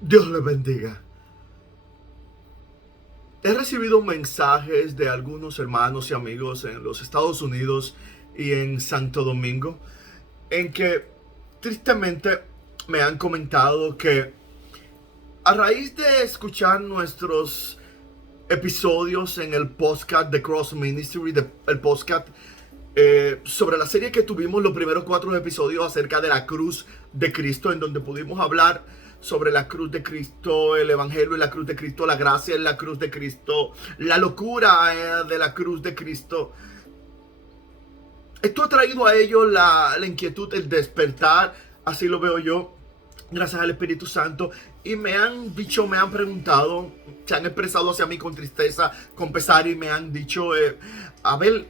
Dios les bendiga. He recibido mensajes de algunos hermanos y amigos en los Estados Unidos y en Santo Domingo en que tristemente me han comentado que a raíz de escuchar nuestros episodios en el podcast de Cross Ministry, el podcast sobre la serie que tuvimos, los primeros 4 episodios acerca de la cruz de Cristo, en donde pudimos hablar sobre la cruz de Cristo, el evangelio en la cruz de Cristo, la gracia en la cruz de Cristo, la locura de la cruz de Cristo. Esto ha traído a ellos la inquietud, el despertar, así lo veo yo, gracias al Espíritu Santo. Y me han dicho, me han preguntado, se han expresado hacia mí con tristeza, con pesar, y me han dicho, Abel,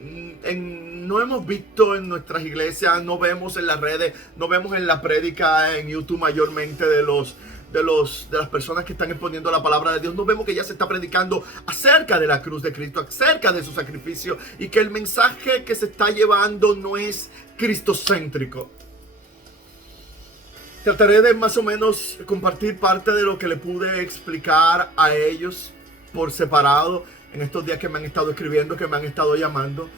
no hemos visto en nuestras iglesias, no vemos en las redes, no vemos en la prédica en YouTube mayormente de las personas que están exponiendo la palabra de Dios, no vemos que ya se está predicando acerca de la cruz de Cristo, acerca de su sacrificio, y que el mensaje que se está llevando no es cristocéntrico. Trataré de más o menos compartir parte de lo que le pude explicar a ellos por separado en estos días que me han estado escribiendo, que me han estado llamando,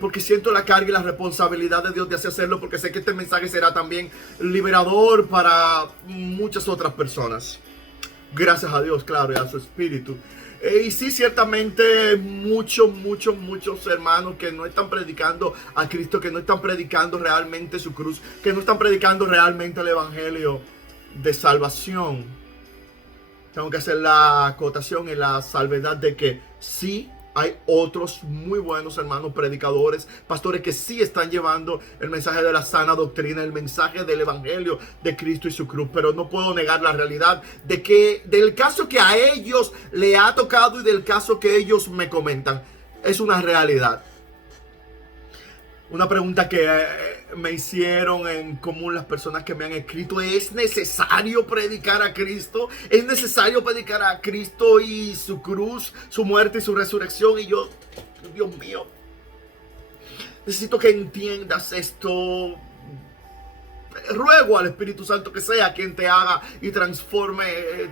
porque siento la carga y la responsabilidad de Dios de así hacerlo, porque sé que este mensaje será también liberador para muchas otras personas. Gracias a Dios, claro, y a su Espíritu. Y sí, ciertamente muchos hermanos que no están predicando a Cristo, que no están predicando realmente su cruz, que no están predicando realmente el evangelio de salvación. Tengo que hacer la acotación y la salvedad de que sí hay otros muy buenos hermanos predicadores, pastores que sí están llevando el mensaje de la sana doctrina, el mensaje del evangelio de Cristo y su cruz, pero no puedo negar la realidad de que del caso que a ellos le ha tocado y del caso que ellos me comentan, es una realidad. Una pregunta que me hicieron en común las personas que me han escrito: ¿es necesario predicar a Cristo? ¿Es necesario predicar a Cristo y su cruz, su muerte y su resurrección? Y yo, Dios mío, necesito que entiendas esto. Ruego al Espíritu Santo que sea quien te haga y transforme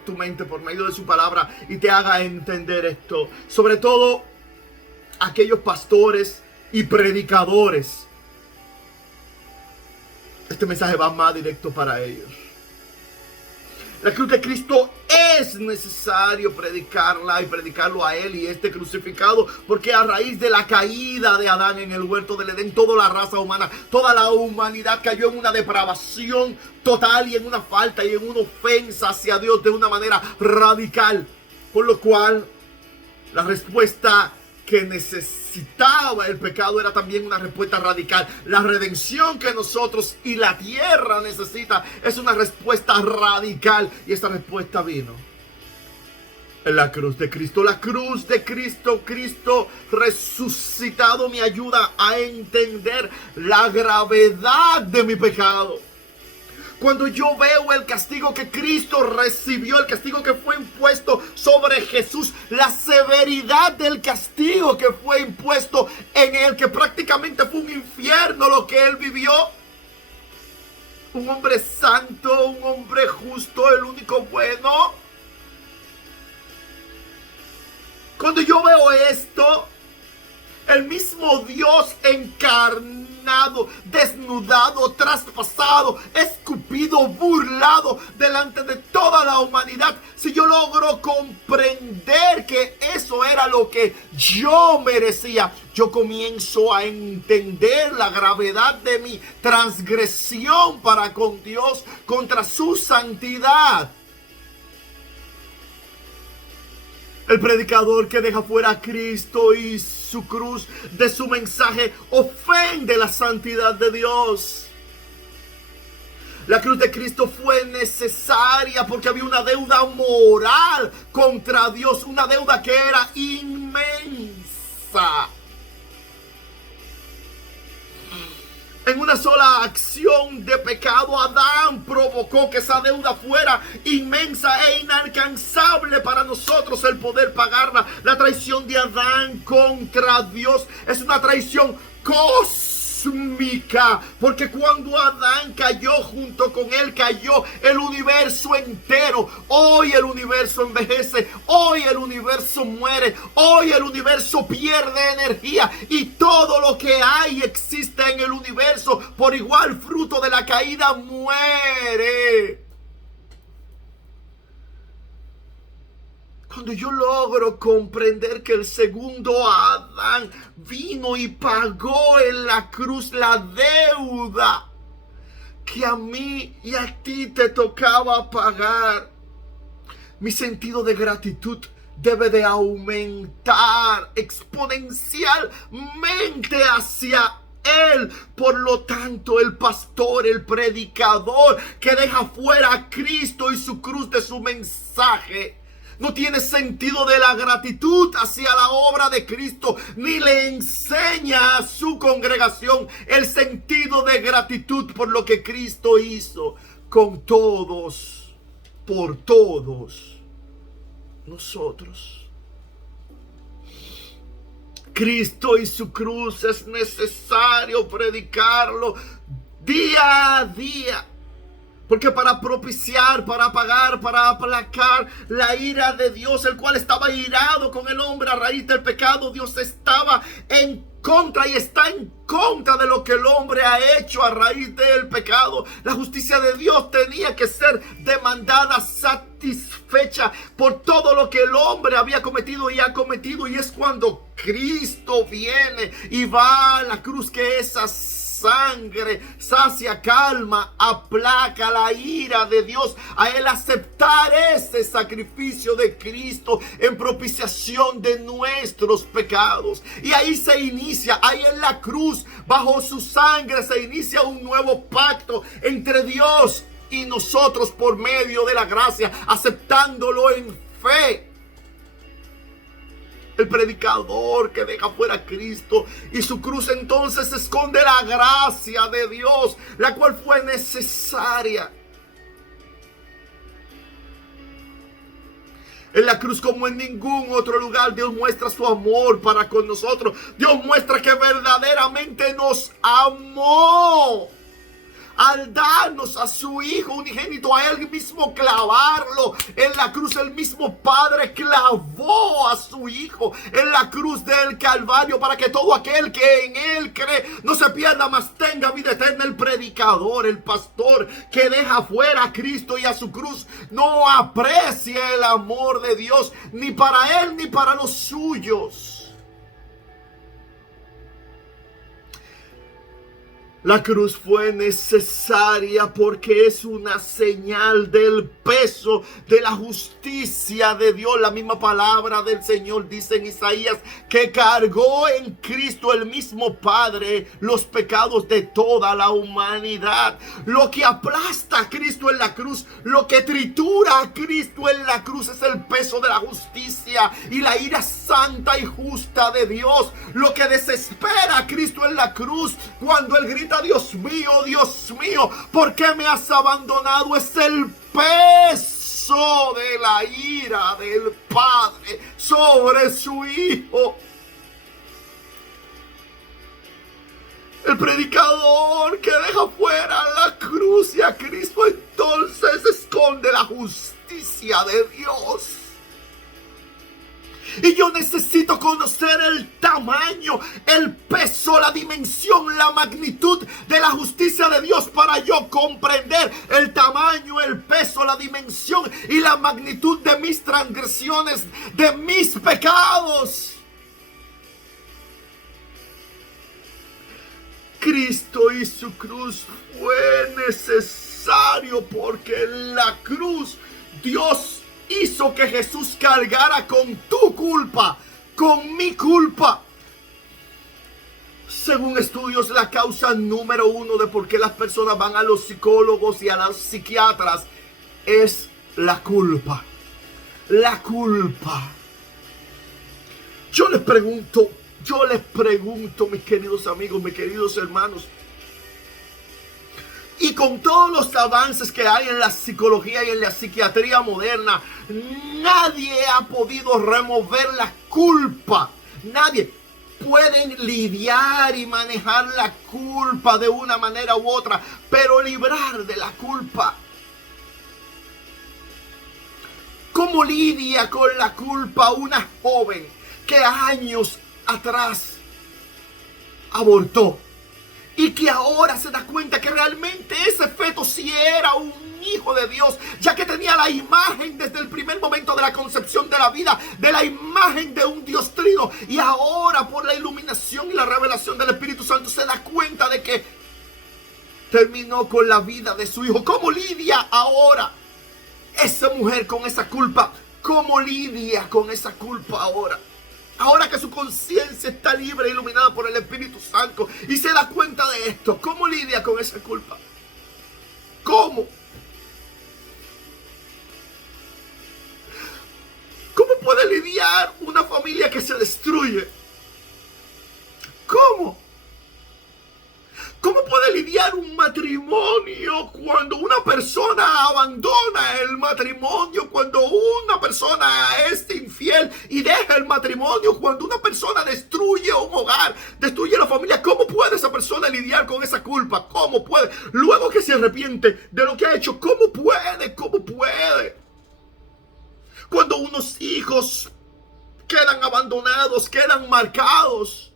tu mente por medio de su palabra y te haga entender esto. Sobre todo aquellos pastores y predicadores, este mensaje va más directo para ellos. La cruz de Cristo es necesario predicarla y predicarlo a Él y este crucificado, porque a raíz de la caída de Adán en el huerto del Edén, toda la raza humana, toda la humanidad cayó en una depravación total y en una falta y en una ofensa hacia Dios de una manera radical, por lo cual la respuesta que necesitaba el pecado era también una respuesta radical. La redención que nosotros y la tierra necesita es una respuesta radical, y esta respuesta vino en la cruz de Cristo. La cruz de Cristo, Cristo resucitado, me ayuda a entender la gravedad de mi pecado. Cuando yo veo el castigo que Cristo recibió, el castigo que fue impuesto sobre Jesús, la severidad del castigo que fue impuesto en él, que prácticamente fue un infierno lo que él vivió. Un hombre santo, un hombre justo, el único bueno. Cuando yo veo esto, el mismo Dios encarnado, desnudado, traspasado, escupido, burlado delante de toda la humanidad. Si yo logro comprender que eso era lo que yo merecía, yo comienzo a entender la gravedad de mi transgresión para con Dios, contra su santidad. El predicador que deja fuera a Cristo y su cruz de su mensaje ofende la santidad de Dios. La cruz de Cristo fue necesaria porque había una deuda moral contra Dios, una deuda que era inmensa. En una sola acción de pecado, Adán provocó que esa deuda fuera inmensa e inalcanzable para nosotros el poder pagarla. La traición de Adán contra Dios es una traición cósmica cósmica, porque cuando Adán cayó, junto con él cayó el universo entero. Hoy el universo envejece, hoy el universo muere, hoy el universo pierde energía y todo lo que hay existe en el universo por igual, fruto de la caída, muere. Cuando yo logro comprender que el segundo Adán vino y pagó en la cruz la deuda que a mí y a ti te tocaba pagar, mi sentido de gratitud debe de aumentar exponencialmente hacia Él. Por lo tanto, el pastor, el predicador que deja fuera a Cristo y su cruz de su mensaje, no tiene sentido de la gratitud hacia la obra de Cristo, ni le enseña a su congregación el sentido de gratitud por lo que Cristo hizo con todos, por todos nosotros. Cristo y su cruz es necesario predicarlo día a día. Porque para propiciar, para pagar, para aplacar la ira de Dios, el cual estaba irado con el hombre a raíz del pecado, Dios estaba en contra y está en contra de lo que el hombre ha hecho a raíz del pecado. La justicia de Dios tenía que ser demandada, satisfecha por todo lo que el hombre había cometido y ha cometido. Y es cuando Cristo viene y va a la cruz que esa sangre sacia, calma, aplaca la ira de Dios. A Él aceptar ese sacrificio de Cristo en propiciación de nuestros pecados. Y ahí se inicia, ahí en la cruz, bajo su sangre, se inicia un nuevo pacto entre Dios y nosotros por medio de la gracia, aceptándolo en fe. El predicador que deja fuera a Cristo y su cruz entonces esconde la gracia de Dios, la cual fue necesaria. En la cruz, como en ningún otro lugar, Dios muestra su amor para con nosotros. Dios muestra que verdaderamente nos amó al darnos a su Hijo unigénito, a Él mismo clavarlo en la cruz. El mismo Padre clavó a su Hijo en la cruz del Calvario para que todo aquel que en Él cree no se pierda, mas tenga vida eterna. El predicador, el pastor que deja fuera a Cristo y a su cruz, no aprecia el amor de Dios, ni para Él ni para los suyos. La cruz fue necesaria porque es una señal del peso de la justicia de Dios. La misma palabra del Señor dice en Isaías que cargó en Cristo el mismo Padre los pecados de toda la humanidad. Lo que aplasta a Cristo en la cruz, lo que tritura a Cristo en la cruz es el peso de la justicia y la ira santa y justa de Dios. Lo que desespera a Cristo en la cruz cuando Él grita: Dios mío, ¿por qué me has abandonado? Es el peso de la ira del Padre sobre su Hijo. El predicador que deja fuera la cruz y a Cristo entonces esconde la justicia de Dios. Y yo necesito conocer el tamaño, el peso, la dimensión, la magnitud de la justicia de Dios para yo comprender el tamaño, el peso, la dimensión y la magnitud de mis transgresiones, de mis pecados. Cristo y su cruz fue necesario porque en la cruz Dios hizo que Jesús cargara con tu culpa, con mi culpa. Según estudios, la causa número 1 de por qué las personas van a los psicólogos y a los psiquiatras es la culpa. La culpa. Yo les pregunto, mis queridos amigos, mis queridos hermanos, y con todos los avances que hay en la psicología y en la psiquiatría moderna, nadie ha podido remover la culpa. Nadie. pueden lidiar y manejar la culpa de una manera u otra, pero librar de la culpa. ¿Cómo lidia con la culpa una joven que años atrás abortó y que ahora se da cuenta que realmente ese feto sí era un hijo de Dios, ya que tenía la imagen desde el primer momento de la concepción de la vida, de la imagen de un Dios trino, y ahora por la iluminación y la revelación del Espíritu Santo se da cuenta de que terminó con la vida de su hijo? ¿Cómo lidia ahora esa mujer con esa culpa? ¿Cómo lidia con esa culpa ahora? Ahora que su conciencia está libre e iluminada por el Espíritu Santo y se da cuenta de esto, ¿cómo lidia con esa culpa? ¿Cómo? ¿Cómo puede lidiar una familia que se destruye? ¿Cómo? ¿Cómo puede lidiar un matrimonio cuando una persona abandona el matrimonio, cuando una persona es infiel y deja el matrimonio, cuando una persona destruye un hogar, destruye la familia? ¿Cómo puede esa persona lidiar con esa culpa? ¿Cómo puede? Luego que se arrepiente de lo que ha hecho, ¿cómo puede? ¿Cómo puede? Cuando unos hijos quedan abandonados, quedan marcados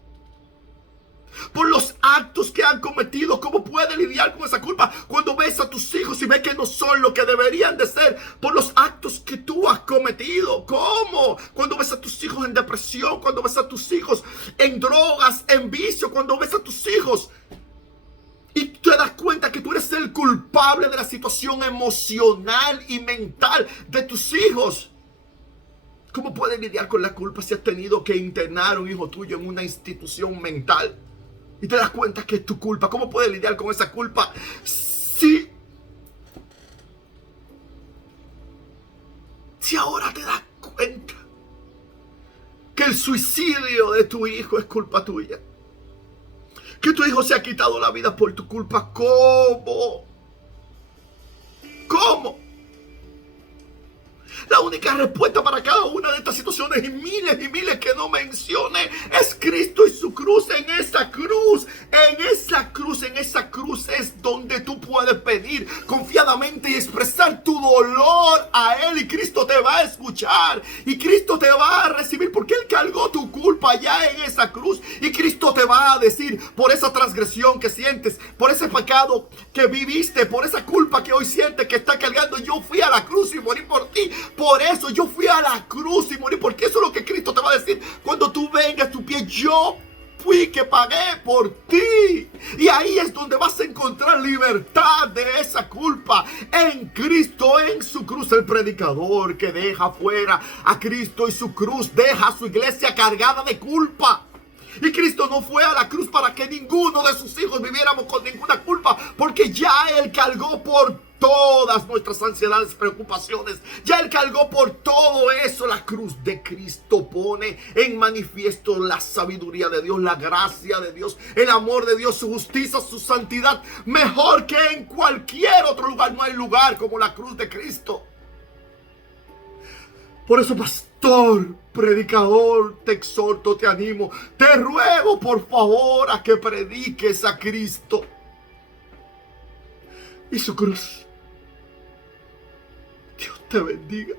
por los actos que han cometido, ¿cómo puede lidiar con esa culpa? Cuando ves a tus hijos y ves que no son lo que deberían de ser por los actos que tú has cometido. ¿Cómo? Cuando ves a tus hijos en depresión, cuando ves a tus hijos en drogas, en vicio, cuando ves a tus hijos y te das cuenta que tú eres el culpable de la situación emocional y mental de tus hijos. ¿Cómo puedes lidiar con la culpa si has tenido que internar a un hijo tuyo en una institución mental y te das cuenta que es tu culpa? ¿Cómo puedes lidiar con esa culpa si ahora te das cuenta que el suicidio de tu hijo es culpa tuya? Que tu hijo se ha quitado la vida por tu culpa. ¿Cómo? ¿Cómo? La única respuesta para cada una de estas situaciones y miles que no mencioné es Cristo y su cruz. En esa cruz es donde tú puedes pedir confiadamente y expresar tu dolor a Él, y Cristo te va a escuchar y Cristo te va a recibir, porque Él cargó tu culpa ya en esa cruz, y Cristo te va a decir: por esa transgresión que sientes, por ese pecado que viviste, por esa culpa que hoy sientes que está cargando, yo fui a la cruz y morí por ti. Por eso yo fui a la cruz y morí, porque eso es lo que Cristo te va a decir cuando tú vengas tu pie. Yo fui que pagué por ti. Y ahí es donde vas a encontrar libertad de esa culpa, en Cristo, en su cruz. El predicador que deja fuera a Cristo y su cruz deja a su iglesia cargada de culpa. Y Cristo no fue a la cruz para que ninguno de sus hijos viviéramos con ninguna culpa, porque ya Él cargó por todas nuestras ansiedades, preocupaciones. Ya Él cargó por todo eso. La cruz de Cristo pone en manifiesto la sabiduría de Dios, la gracia de Dios, el amor de Dios, su justicia, su santidad. Mejor que en cualquier otro lugar. No hay lugar como la cruz de Cristo. Por eso, pastor, predicador, te exhorto, te animo, te ruego por favor a que prediques a Cristo y su cruz. Dios te bendiga.